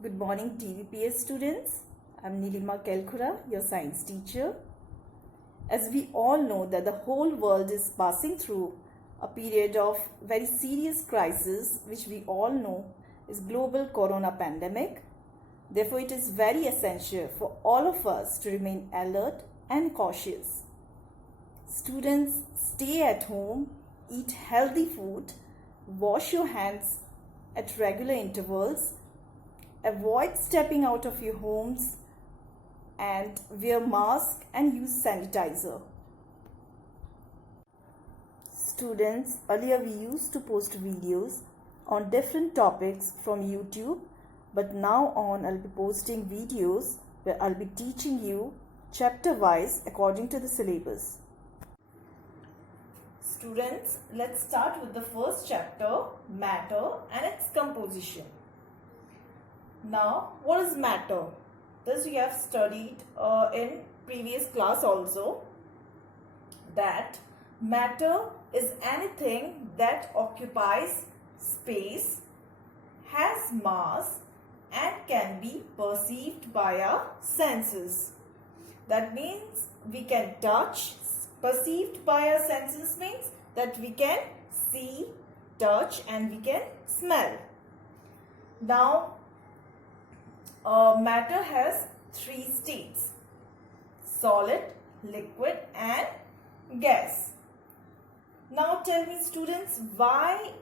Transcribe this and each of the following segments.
Good morning TVPS students. I'm Nilima Kelkhura, your science teacher. As we all know that the whole world is passing through a period of very serious crisis, which we all know is global corona pandemic. Therefore, it is very essential for all of us to remain alert and cautious. Students, stay at home, eat healthy food, wash your hands at regular intervals, avoid stepping out of your homes, and wear mask and use sanitizer. Students, earlier we used to post videos on different topics from YouTube, but now on I'll be posting videos where I'll be teaching you chapter wise according to the syllabus. Students, let's start with the first chapter, matter and its composition. Now, what is matter? This we have studied in previous class also, that matter is anything that occupies space, has mass and can be perceived by our senses. That means we can touch. Perceived by our senses means that we can see, touch and we can smell. Now, matter has three states: solid, liquid and gas. Now tell me students, why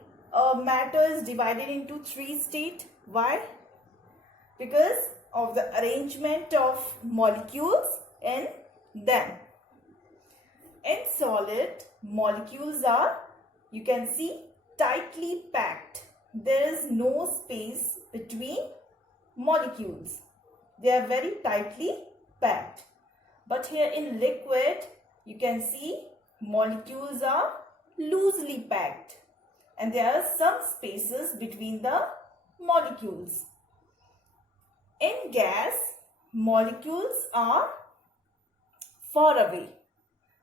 matter is divided into three states? Why? Because of the arrangement of molecules in them. In solid, molecules are, you can see, tightly packed. There is no space between molecules. They are very tightly packed. But here in liquid, you can see molecules are loosely packed and there are some spaces between the molecules. In gas, molecules are far away.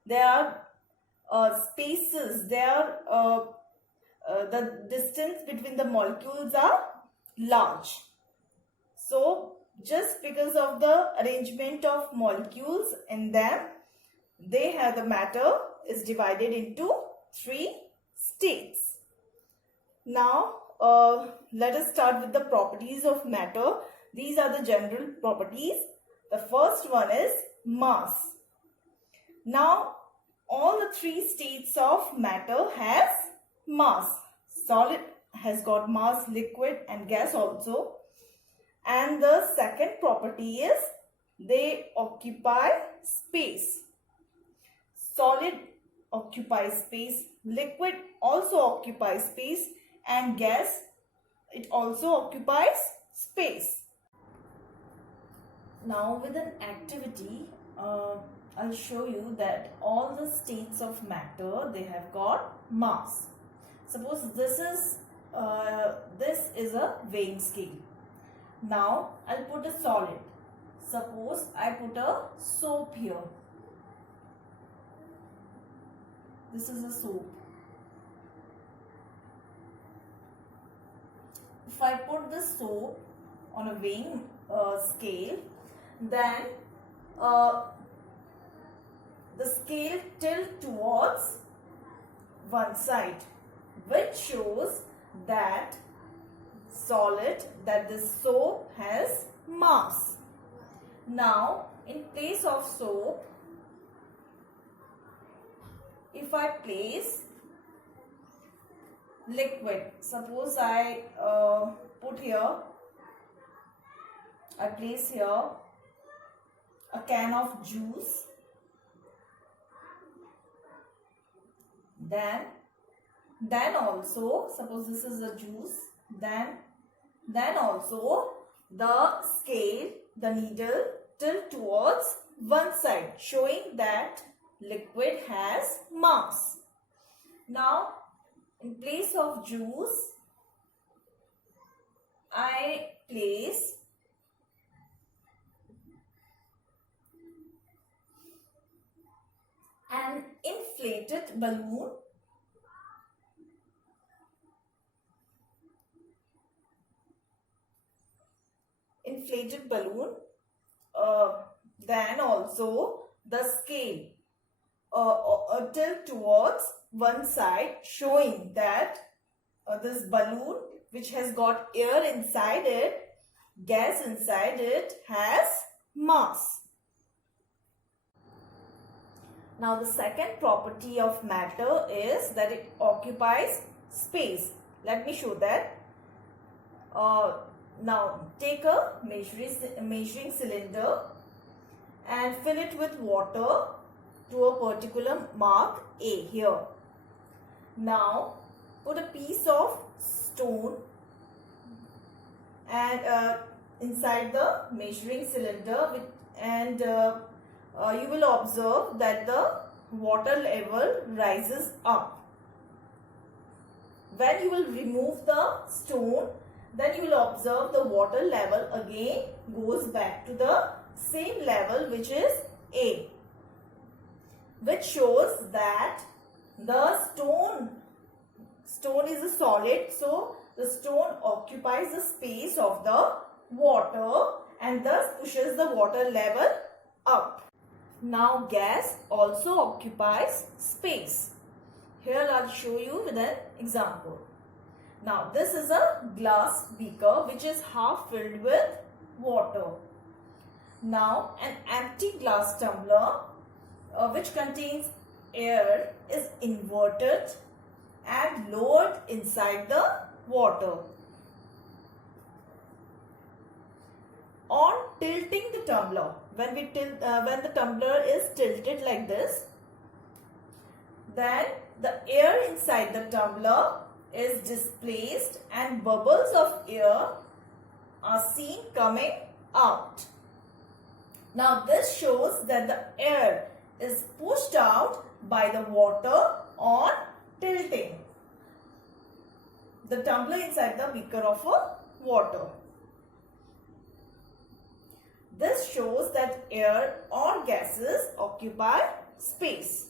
There are spaces, the distance between the molecules are large. So, just because of the arrangement of molecules in them, they have the matter is divided into three states. Now, let us start with the properties of matter. These are the general properties. The first one is mass. Now, all the three states of matter has mass. Solid has got mass, liquid and gas also. And the second property is they occupy space. Solid occupies space, liquid also occupies space and gas, it also occupies space. Now with an activity, I'll show you that all the states of matter, they have got mass. Suppose this is a weighing scale. Now I'll put a solid. Suppose I put a soap here. This is a soap. If I put the soap on a weighing scale, then the scale tilt towards one side, which shows that this soap has mass. Now, in place of soap, if I place liquid, suppose I place here a can of juice, then also, suppose this is a juice, then also the scale, the needle tilt towards one side, showing that liquid has mass. Now, in place of juice, I place an inflated balloon inflated balloon, then also the scale tilt towards one side, showing that this balloon, which has got air inside it, gas inside it, has mass. Now the second property of matter is that it occupies space. Let me show that. Now take a measuring cylinder and fill it with water to a particular mark A here. Now put a piece of stone and inside the measuring cylinder and you will observe that the water level rises up. When you will remove the stone, then you will observe the water level again goes back to the same level, which is A, which shows that the stone is a solid, so the stone occupies the space of the water and thus pushes the water level up. Now gas also occupies space. Here I'll show you with an example. Now this is a glass beaker which is half filled with water. Now an empty glass tumbler which contains air is inverted and lowered inside the water. On tilting the tumbler, when the tumbler is tilted like this, then the air inside the tumbler is displaced and bubbles of air are seen coming out. Now this shows that the air is pushed out by the water on tilting the tumbler inside the beaker of water. This shows that air or gases occupy space.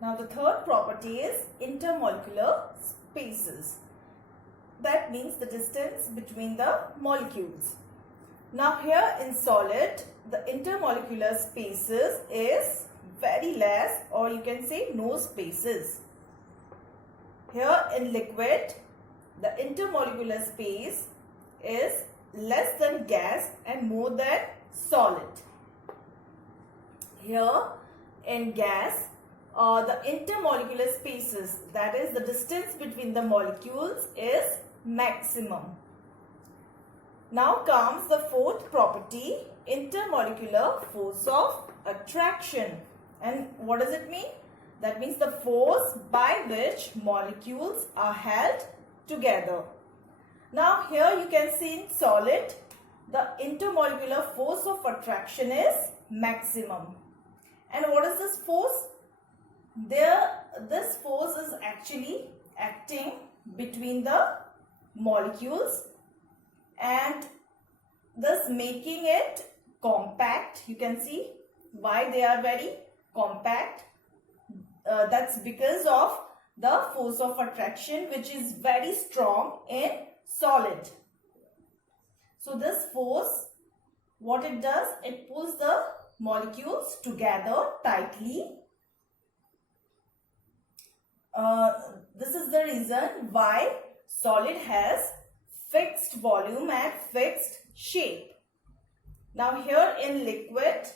Now the third property is intermolecular spaces. That means the distance between the molecules. Now here in solid, the intermolecular spaces is very less, or you can say no spaces. Here in liquid, the intermolecular space is less than gas and more than solid. Here in gas, the intermolecular spaces, that is the distance between the molecules, is maximum. Now comes the fourth property, intermolecular force of attraction. And what does it mean? That means the force by which molecules are held together. Now here you can see in solid, the intermolecular force of attraction is maximum. And what is this force? This force is actually acting between the molecules and thus making it compact. You can see why they are very compact. That's because of the force of attraction, which is very strong in solid. So this force, what it does, it pulls the molecules together tightly. This is the reason why solid has fixed volume and fixed shape. Now here in liquid,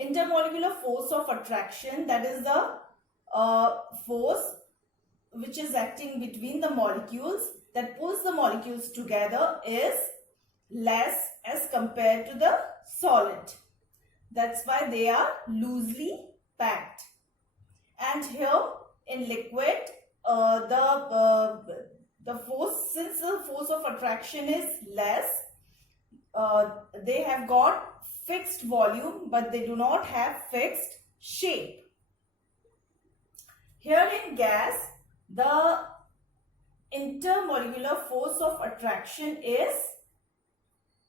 intermolecular force of attraction, that is the force which is acting between the molecules that pulls the molecules together, is less as compared to the solid. That's why they are loosely packed. And here in liquid, the force, since the force of attraction is less, they have got fixed volume but they do not have fixed shape. Here in gas, the intermolecular force of attraction is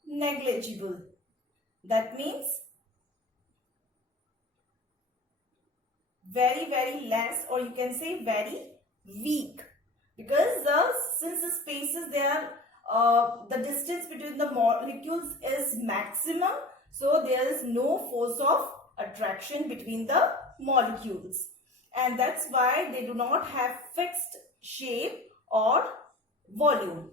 negligible. That means very less, or you can say very weak, because since the spaces, they are the distance between the molecules is maximum, so there is no force of attraction between the molecules, and that's why they do not have fixed shape or volume.